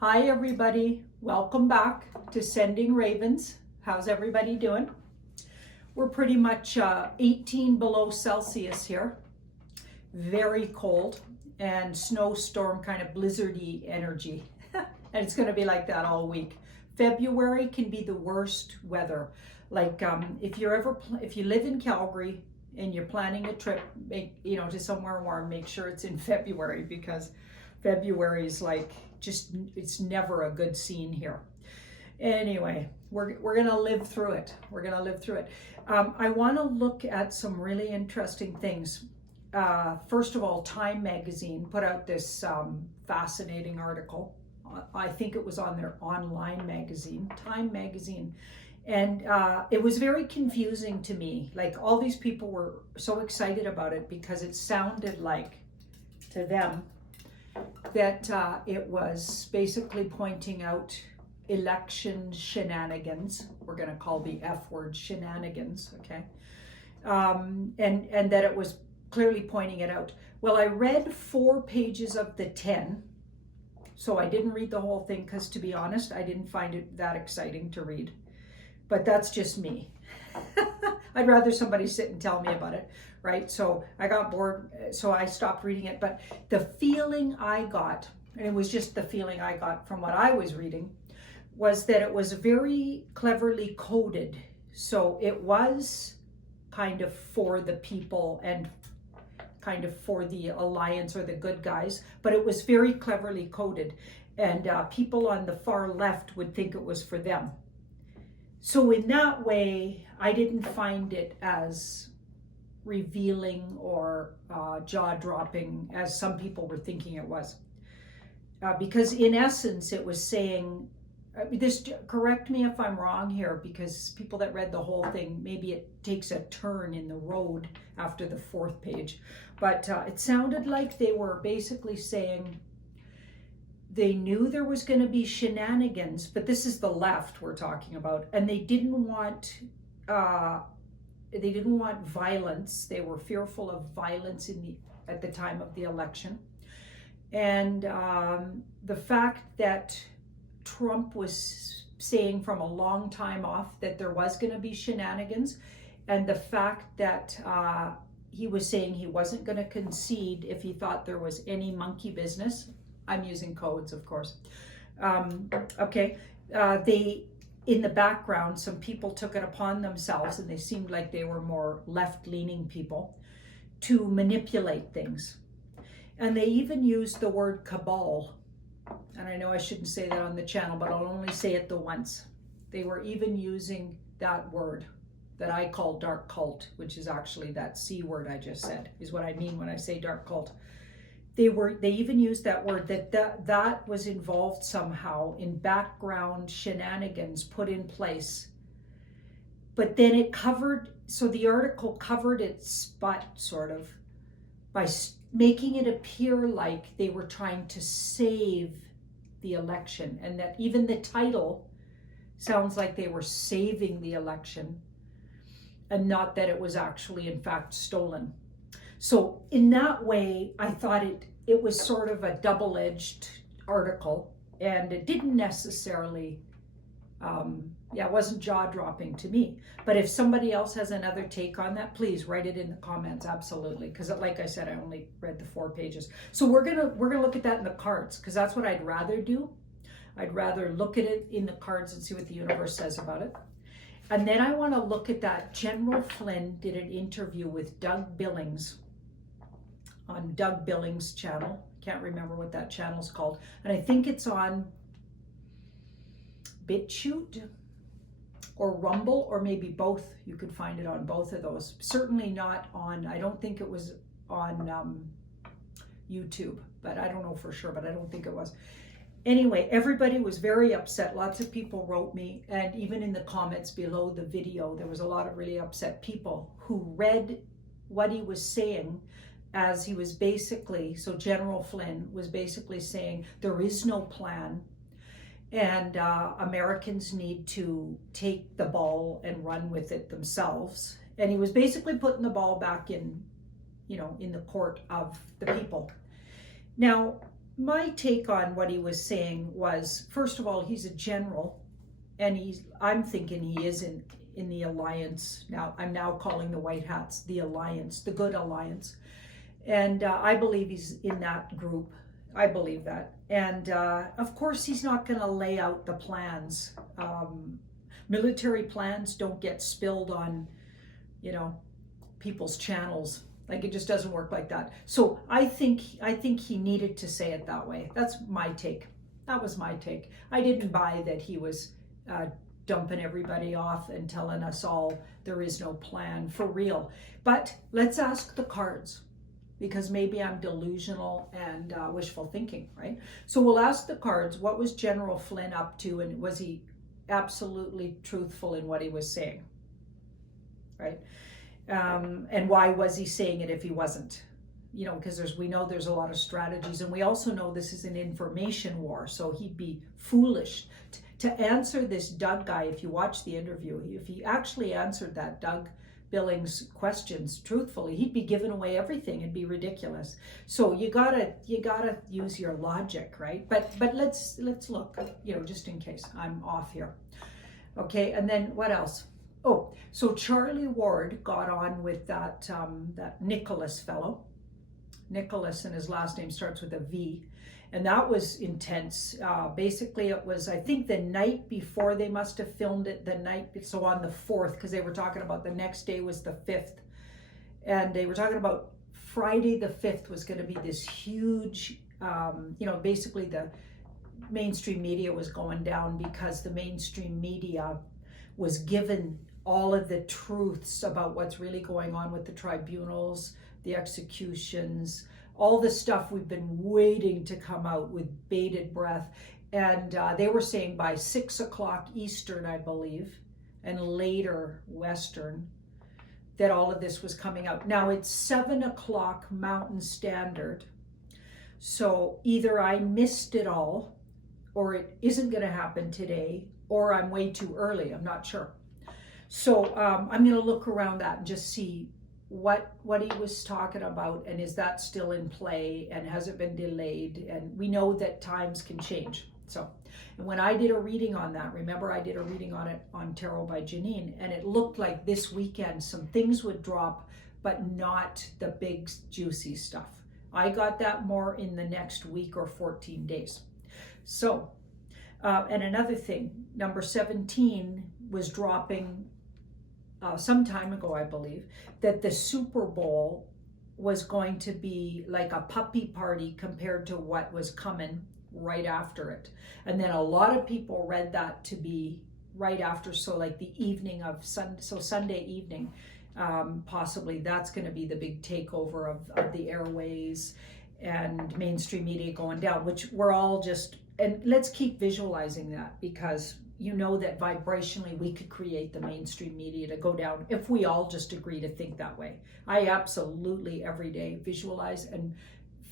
Hi everybody, welcome back to Sending Ravens. How's everybody doing? We're pretty much 18 below Celsius here. Very cold and snowstorm, kind of blizzardy energy. And it's going to be like that all week. February can be the worst weather. Like if you live in Calgary and you're planning a trip, to somewhere warm, make sure it's in February, because February is like it's never a good scene here. Anyway, we're gonna live through it. I want to look at some really interesting things. First of all, Time magazine put out this fascinating article. I think it was on their online magazine, Time magazine. And it was very confusing to me. Like, all these people were so excited about it because it sounded like to them that it was basically pointing out election shenanigans. We're going to call the F word shenanigans, okay? And that it was clearly pointing it out. Well, I read 4 pages of the 10, so I didn't read the whole thing because, to be honest, I didn't find it that exciting to read. But that's just me. I'd rather somebody sit and tell me about it, right? So I got bored, so I stopped reading it. But the feeling I got, and it was just the feeling I got from what I was reading, was that it was very cleverly coded. So it was kind of for the people and kind of for the alliance or the good guys, but it was very cleverly coded. And people on the far left would think it was for them. So in that way, I didn't find it as revealing or jaw-dropping as some people were thinking it was. Because in essence, it was saying, correct me if I'm wrong here, because people that read the whole thing, maybe it takes a turn in the road after the 4th page. But it sounded like they were basically saying they knew there was going to be shenanigans, but this is the left we're talking about, and they didn't want violence. They were fearful of violence at the time of the election, and the fact that Trump was saying from a long time off that there was going to be shenanigans, and the fact that he was saying he wasn't going to concede if he thought there was any monkey business. I'm using codes, of course. In the background, some people took it upon themselves, and they seemed like they were more left-leaning people, to manipulate things. And they even used the word cabal. And I know I shouldn't say that on the channel, but I'll only say it the once. They were even using that word that I call dark cult, which is actually that C word I just said, is what I mean when I say dark cult. They even used that word, that was involved somehow in background shenanigans put in place. But then the article covered its butt, sort of, by making it appear like they were trying to save the election, and that even the title sounds like they were saving the election, and not that it was actually, in fact, stolen. So in that way, I thought it was sort of a double-edged article, and it didn't necessarily, it wasn't jaw-dropping to me. But if somebody else has another take on that, please write it in the comments, absolutely. Because like I said, I only read the 4 pages. So we're gonna look at that in the cards, because that's what I'd rather do. I'd rather look at it in the cards and see what the universe says about it. And then I want to look at that. General Flynn did an interview with Doug Billings on Doug Billings' channel. Can't remember what that channel's called. And I think it's on BitChute or Rumble, or maybe both. You could find it on both of those. Certainly not on, I don't think it was on YouTube, but I don't know for sure, but I don't think it was. Anyway, everybody was very upset. Lots of people wrote me, and even in the comments below the video, there was a lot of really upset people who read what he was saying as he was basically, so General Flynn was basically saying there is no plan, and Americans need to take the ball and run with it themselves. And he was basically putting the ball back in the court of the people. Now, My take on what he was saying was, first of all, he's a general, and I'm thinking he is in the alliance now. I'm now calling the White Hats the alliance, the good alliance. And I believe he's in that group. I believe that. And of course, he's not going to lay out the plans. Military plans don't get spilled on, people's channels. Like, it just doesn't work like that. So I think he needed to say it that way. That's my take. That was my take. I didn't buy that he was dumping everybody off and telling us all there is no plan for real. But let's ask the cards, because maybe I'm delusional and wishful thinking, right? So we'll ask the cards, what was General Flynn up to, and was he absolutely truthful in what he was saying, right? And why was he saying it if he wasn't? Because we know there's a lot of strategies, and we also know this is an information war, so he'd be foolish to answer this Doug guy. If you watch the interview, if he actually answered that Doug Billings questions truthfully, he'd be giving away everything. It'd be ridiculous. So you gotta use your logic, right? But let's look, just in case I'm off here. Okay, and then what else? Oh, so Charlie Ward got on with that Nicholas fellow. Nicholas, and his last name starts with a V. And that was intense. Basically, it was, I think, the night before. They must have filmed it so on the 4th, because they were talking about the next day was the 5th. And they were talking about Friday the 5th was going to be this huge, basically the mainstream media was going down, because the mainstream media was given all of the truths about what's really going on with the tribunals, the executions, all the stuff we've been waiting to come out with bated breath. And they were saying by 6 o'clock Eastern, I believe, and later Western, that all of this was coming out. Now it's 7 o'clock Mountain Standard. So either I missed it all, or it isn't going to happen today, or I'm way too early. I'm not sure. So I'm going to look around that and just see what he was talking about, and is that still in play, and has it been delayed? And we know that times can change. So, and when I did a reading on that, remember I did a reading on it on Tarot by Janine, and it looked like this weekend some things would drop, but not the big juicy stuff. I got that more in the next week or 14 days. So, and another thing, number 17 was dropping some time ago, I believe, that the Super Bowl was going to be like a puppy party compared to what was coming right after it. And then a lot of people read that to be right after, so like the evening of Sunday evening, possibly that's going to be the big takeover of the airways and mainstream media going down, which we're all just, and let's keep visualizing that, because that vibrationally we could create the mainstream media to go down if we all just agree to think that way. I absolutely every day visualize and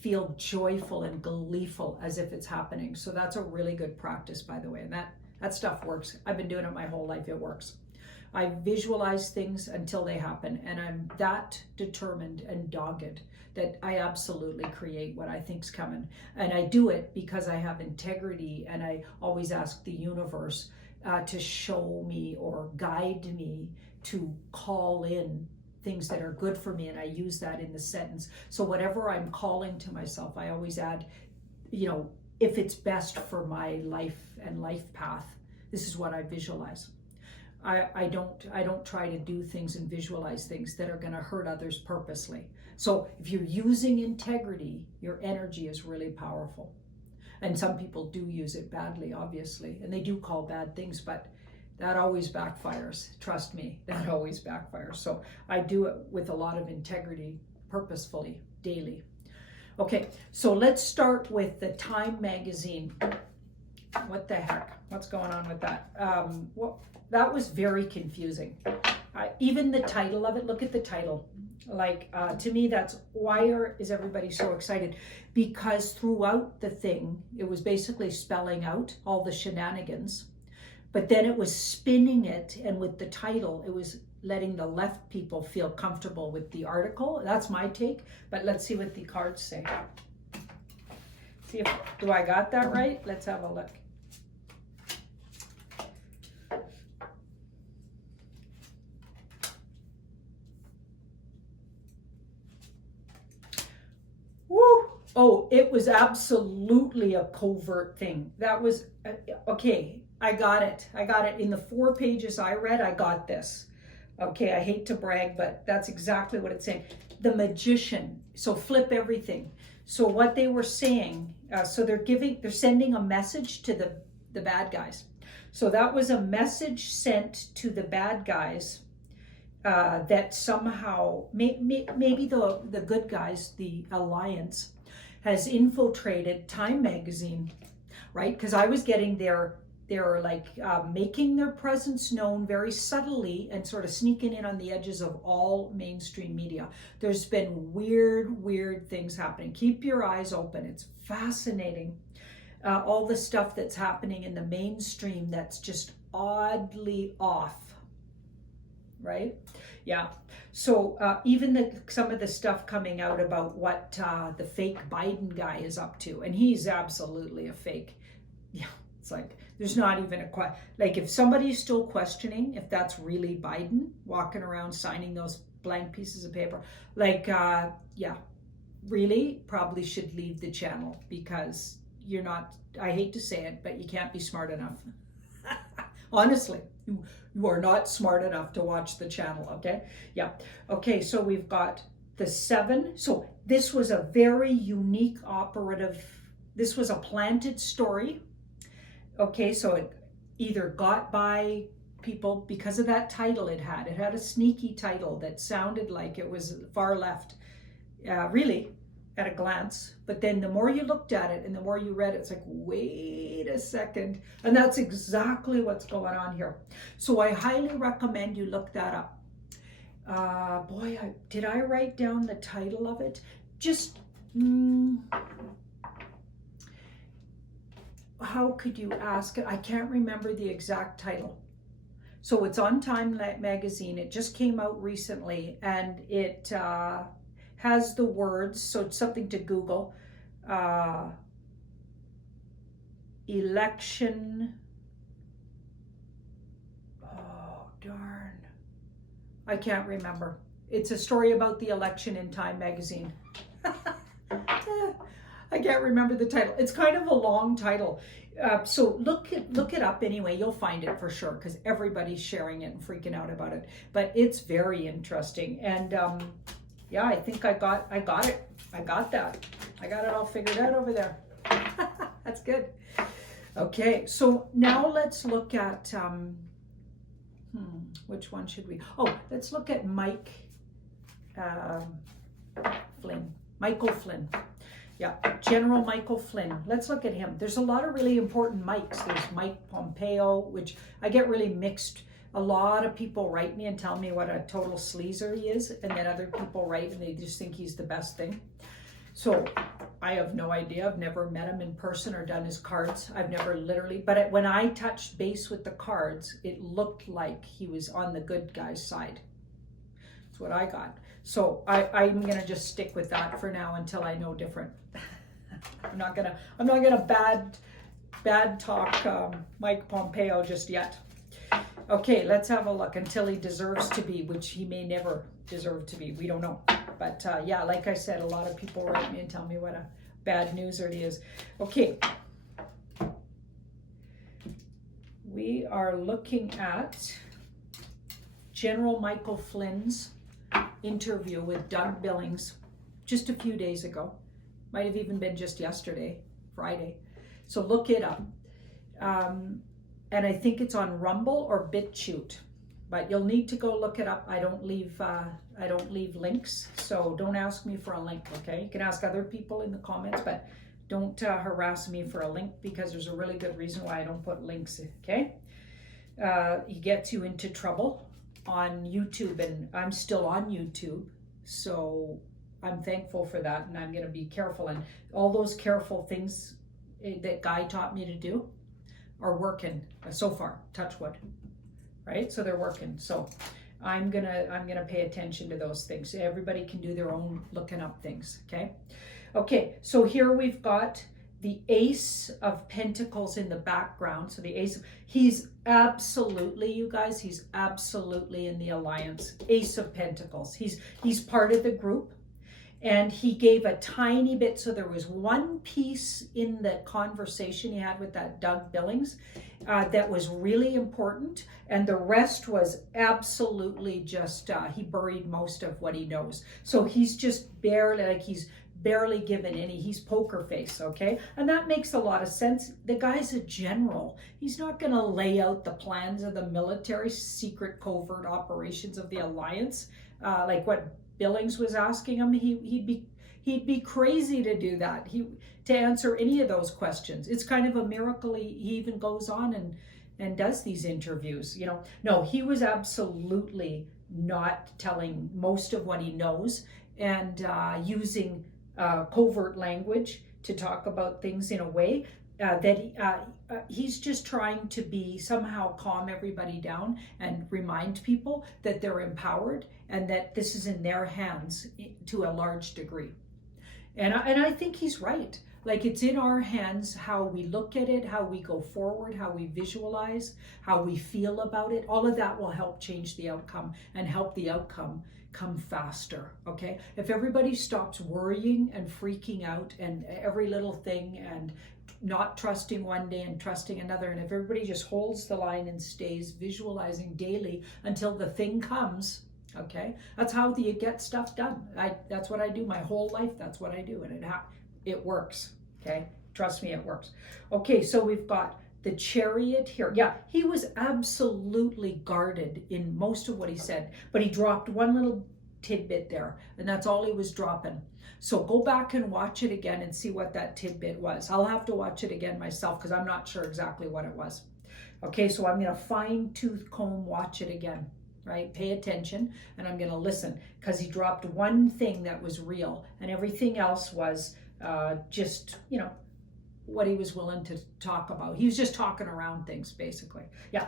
feel joyful and gleeful as if it's happening. So that's a really good practice, by the way. And that stuff works. I've been doing it my whole life. It works. I visualize things until they happen. And I'm that determined and dogged that I absolutely create what I think's coming. And I do it because I have integrity, and I always ask the universe to show me or guide me to call in things that are good for me, and I use that in the sentence. So whatever I'm calling to myself, I always add, if it's best for my life and life path, this is what I visualize. I don't try to do things and visualize things that are going to hurt others purposely. So if you're using integrity, your energy is really powerful. And some people do use it badly, obviously, and they do call bad things, but that always backfires. Trust me, that always backfires. So I do it with a lot of integrity, purposefully, daily. Okay, so let's start with the Time magazine. What the heck? What's going on with that? That was very confusing. Even the title of it, look at the title. To me, that's why is everybody so excited? Because throughout the thing, it was basically spelling out all the shenanigans, but then it was spinning it, and with the title, it was letting the left people feel comfortable with the article. That's my take, but let's see what the cards say. See if, do I got that right? Let's have a look. Woo! Oh, it was absolutely a covert thing. That was, okay, I got it. I got it. In the 4 pages I read, I got this. Okay, I hate to brag, but that's exactly what it's saying. The magician, so flip everything. So what they were saying, so they're sending a message to the bad guys. So that was a message sent to the bad guys that somehow, maybe the good guys, the Alliance, has infiltrated Time magazine, right? Because I was getting they're like making their presence known very subtly and sort of sneaking in on the edges of all mainstream media. There's been weird things happening. Keep your eyes open. It's fascinating. All the stuff that's happening in the mainstream that's just oddly off, right? Yeah. So even some of the stuff coming out about what the fake Biden guy is up to, and he's absolutely a fake. Yeah, it's like there's not even a question. Like if somebody's still questioning if that's really Biden walking around signing those blank pieces of paper, like yeah, really probably should leave the channel, because you're not, I hate to say it, but you can't be smart enough. Honestly, you are not smart enough to watch the channel, okay? Yeah. Okay, so we've got the 7. So this was a very unique operative, this was a planted story. Okay, so it either got by people because of that title it had. It had a sneaky title that sounded like it was far left, really, at a glance. But then the more you looked at it and the more you read it, it's like, wait a second. And that's exactly what's going on here. So I highly recommend you look that up. Boy, did I write down the title of it? Just, how could you ask it? I can't remember the exact title. So it's on Time magazine. It just came out recently, and it has the words, so it's something to Google. Election. Oh, darn. I can't remember. It's a story about the election in Time magazine. I can't remember the title. It's kind of a long title. So look it up anyway. You'll find it for sure, because everybody's sharing it and freaking out about it. But it's very interesting. And yeah, I think I got it. I got that. I got it all figured out over there. That's good. Okay, so now let's look at, which one should we? Oh, let's look at Flynn. Michael Flynn. Yeah, General Michael Flynn. Let's look at him. There's a lot of really important Mikes. There's Mike Pompeo, which I get really mixed. A lot of people write me and tell me what a total sleazer he is, and then other people write and they just think he's the best thing. So I have no idea. I've never met him in person or done his cards. I've never literally, but when I touched base with the cards, it looked like he was on the good guy's side. That's what I got. So I'm gonna just stick with that for now until I know different. I'm not gonna bad talk Mike Pompeo just yet. Okay, let's have a look until he deserves to be, which he may never deserve to be. We don't know. But yeah, like I said, a lot of people write me and tell me what a bad newser he is. Okay. We are looking at General Michael Flynn's interview with Doug Billings just a few days ago. Might have even been just yesterday, Friday. So look it up. And I think it's on Rumble or BitChute, but you'll need to go look it up. I don't leave links, so don't ask me for a link, okay? You can ask other people in the comments, but don't harass me for a link, because there's a really good reason why I don't put links, okay? It gets you into trouble on YouTube, and I'm still on YouTube, so I'm thankful for that, and I'm gonna be careful. And all those careful things that Guy taught me to do are working so far, touch wood, right? So they're working. So I'm gonna pay attention to those things. Everybody can do their own looking up things, okay? Okay, so here we've got the Ace of Pentacles in the background. So the Ace, he's absolutely, you guys, he's absolutely in the alliance. Ace of Pentacles. He's part of the group. And he gave a tiny bit. So there was one piece in the conversation he had with that Doug Billings that was really important. And the rest was absolutely just, he buried most of what he knows. So he's just barely, like he's barely given any, he's poker face, okay? And that makes a lot of sense. The guy's a general. He's not gonna lay out the plans of the military, secret covert operations of the alliance, like what Billings was asking him. He'd be crazy to do that. To answer any of those questions. It's kind of a miracle he even goes on and does these interviews. You know, no, he was absolutely not telling most of what he knows and using covert language to talk about things in a way that he's just trying to be somehow calm everybody down and remind people that they're empowered and that this is in their hands to a large degree. And I think he's right. Like, it's in our hands how we look at it, how we go forward, how we visualize, how we feel about it. All of that will help change the outcome and help the outcome come faster, okay? If everybody stops worrying and freaking out and every little thing and not trusting one day and trusting another, and if everybody just holds the line and stays visualizing daily until the thing comes, okay? That's how you get stuff done. That's what I do my whole life. That's what I do, and it works, okay? Trust me, it works. Okay, so we've got the Chariot here. Yeah, he was absolutely guarded in most of what he said, but he dropped one little tidbit there, and that's all he was dropping. So go back and watch it again and see what that tidbit was. I'll have to watch it again myself because I'm not sure exactly what it was. Okay, so I'm going to fine-tooth comb watch it again, right? Pay attention, and I'm going to listen because he dropped one thing that was real, and everything else was just, you know, what he was willing to talk about. He was just talking around things, basically. Yeah,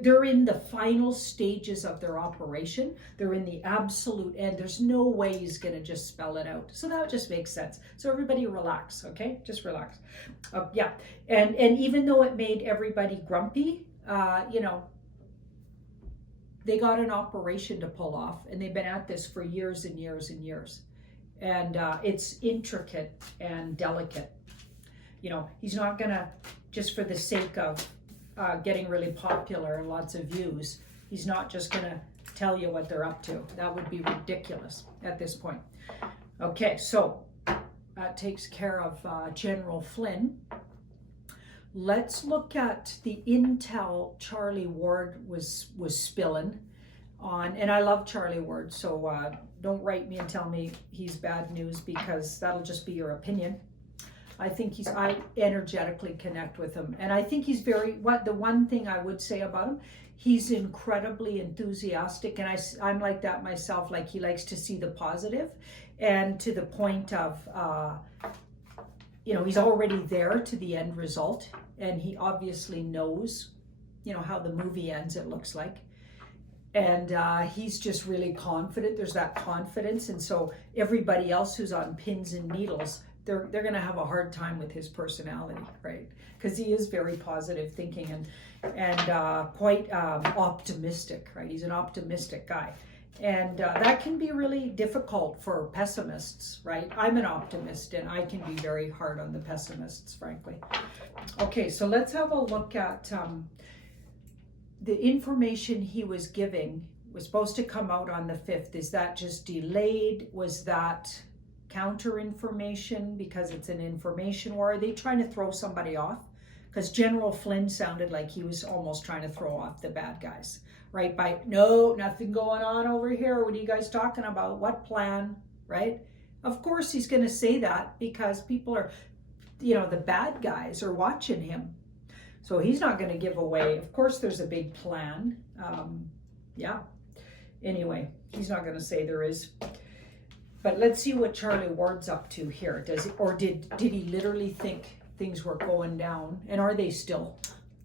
they're in the final stages of their operation. They're in the absolute end. There's no way he's going to just spell it out. So that just makes sense. So everybody relax, okay? Just relax. Yeah, and even though it made everybody grumpy, you know, they got an operation to pull off, and they've been at this for years and years and years. And it's intricate and delicate. You know, he's not gonna, just for the sake of getting really popular and lots of views, he's not just gonna tell you what they're up to. That would be ridiculous at this point. Okay, so that takes care of General Flynn. Let's look at the intel Charlie Ward was spilling on, and I love Charlie Ward, so don't write me and tell me he's bad news, because that'll just be your opinion. I think I energetically connect with him. And I think he's the one thing I would say about him, he's incredibly enthusiastic. And I'm like that myself. Like, he likes to see the positive, and to the point of, you know, he's already there to the end result. And he obviously knows, you know, how the movie ends, it looks like. And he's just really confident. There's that confidence. And so everybody else who's on pins and needles, they're going to have a hard time with his personality, right? Because he is very positive thinking and quite optimistic, right? He's an optimistic guy. And that can be really difficult for pessimists, right? I'm an optimist, and I can be very hard on the pessimists, frankly. Okay, so let's have a look at the information he was giving. Was supposed to come out on the 5th. Is that just delayed? Was that counter information because it's an information war? Are they trying to throw somebody off? Because General Flynn sounded like he was almost trying to throw off the bad guys, right? By, no, nothing going on over here. What are you guys talking about? What plan, right? Of course he's going to say that because people are, you know, the bad guys are watching him. So he's not going to give away. Of course there's a big plan. Yeah. Anyway, he's not going to say there is. But let's see what Charlie Ward's up to here. Does he, or did he literally think things were going down? And are they still,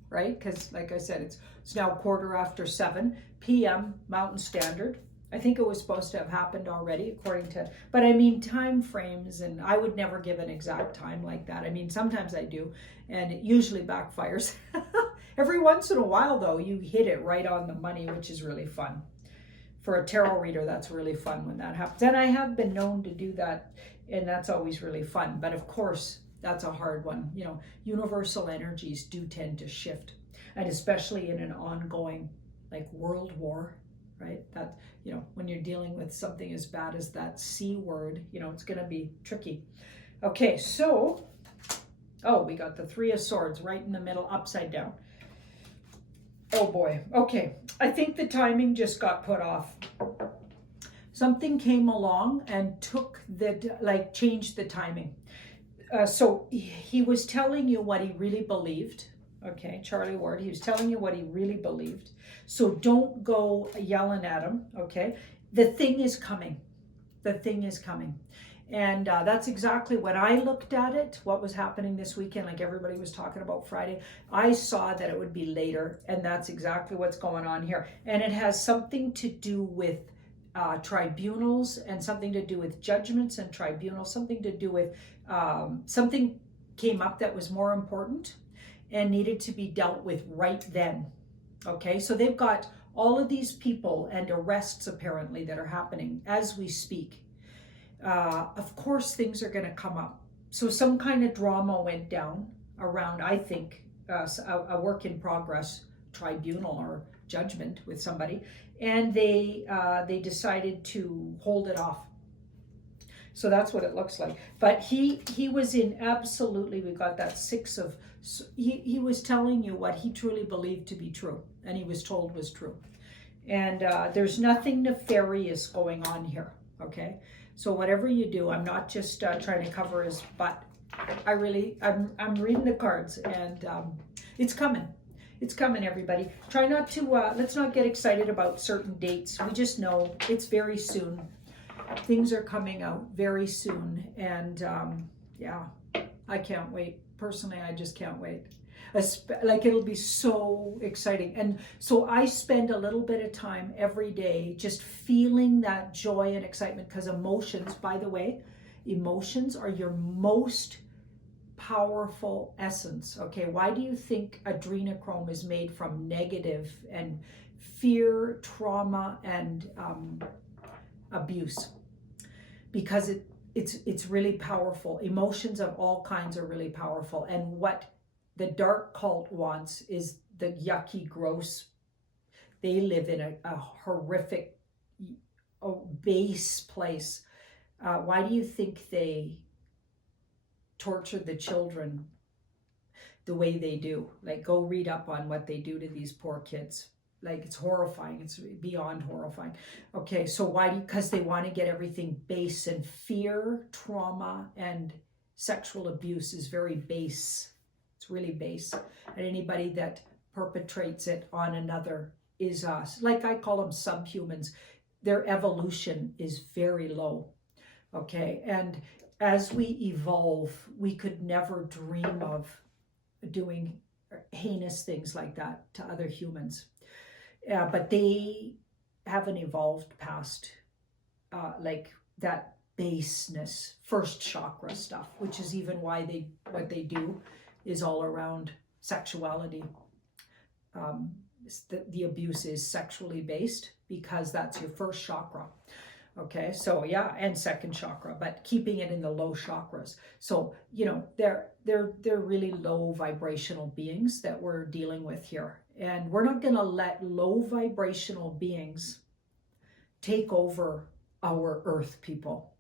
right? Because like I said, it's now 7:15 p.m. Mountain Standard. I think it was supposed to have happened already, according to, but I mean, time frames, and I would never give an exact time like that. I mean, sometimes I do, and it usually backfires. Every once in a while, though, you hit it right on the money, which is really fun. For a tarot reader, that's really fun when that happens. And I have been known to do that, and that's always really fun. But of course, that's a hard one. You know, universal energies do tend to shift, and especially in an ongoing, like, world war, right? That, you know, when you're dealing with something as bad as that C word, you know, it's going to be tricky. Okay, so, oh, we got the Three of Swords right in the middle, upside down. Oh boy. Okay, I think the timing just got put off. Something came along and took the, like, changed the timing. So he was telling you what he really believed. Okay, Charlie Ward, he was telling you what he really believed. So don't go yelling at him, okay? The thing is coming. The thing is coming. And that's exactly when I looked at it, what was happening this weekend, like everybody was talking about Friday. I saw that it would be later, and that's exactly what's going on here. And it has something to do with tribunals, and something to do with judgments and tribunals, something to do with something came up that was more important and needed to be dealt with right then. Okay, so they've got all of these people and arrests apparently that are happening as we speak. Of course, things are going to come up. So some kind of drama went down around, I think, a work in progress tribunal or judgment with somebody, and they decided to hold it off. So that's what it looks like. But he was in absolutely, we got that Six of, he was telling you what he truly believed to be true, and he was told was true. And there's nothing nefarious going on here, okay? So whatever you do, I'm not just trying to cover his butt. I'm reading the cards, and it's coming. It's coming, everybody. Try not to, let's not get excited about certain dates. We just know it's very soon. Things are coming out very soon, and yeah, I can't wait. Personally, I just can't wait. Like, it'll be so exciting. And so I spend a little bit of time every day just feeling that joy and excitement, because emotions, by the way, emotions are your most powerful essence. Okay, why do you think adrenochrome is made from negative and fear, trauma, and abuse? Because it's really powerful. Emotions of all kinds are really powerful. And what the dark cult wants is the yucky, gross. They live in a horrific, base place. Why do you think they torture the children the way they do? Like, go read up on what they do to these poor kids. Like, it's horrifying. It's beyond horrifying. Okay, so why? Because they want to get everything base, and fear, trauma, and sexual abuse is very base. It's really base. And anybody that perpetrates it on another is like, I call them subhumans. Their evolution is very low. Okay, and as we evolve, we could never dream of doing heinous things like that to other humans. But they haven't evolved past like that baseness, first chakra stuff, which is even why what they do is all around sexuality. The abuse is sexually based, because that's your first chakra. Okay, so yeah, and second chakra, but keeping it in the low chakras. So, you know, they're really low vibrational beings that we're dealing with here. And we're not going to let low vibrational beings take over our earth, people.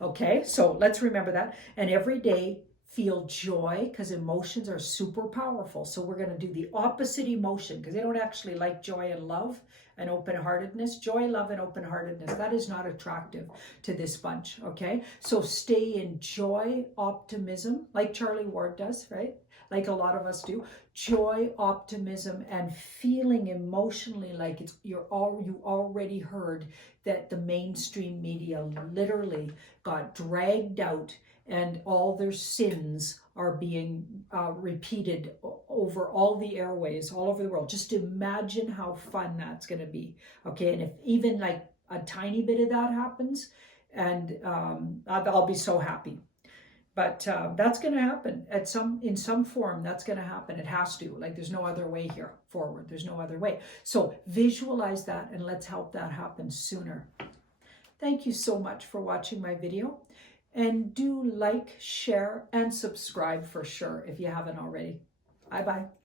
Okay, so let's remember that. And every day, feel joy, because emotions are super powerful. So we're going to do the opposite emotion, because they don't actually like joy and love and open-heartedness. Joy, love, and open-heartedness, that is not attractive to this bunch, okay? So stay in joy, optimism, like Charlie Ward does, right? Like a lot of us do. Joy, optimism, and feeling emotionally like you already heard that the mainstream media literally got dragged out, and all their sins are being repeated over all the airways, all over the world. Just imagine how fun that's going to be. Okay, and if even like a tiny bit of that happens, and I'll be so happy. But that's going to happen in some form. That's going to happen. It has to. Like, there's no other way here forward. There's no other way. So visualize that, and let's help that happen sooner. Thank you so much for watching my video. And do like, share, and subscribe for sure if you haven't already. Bye-bye.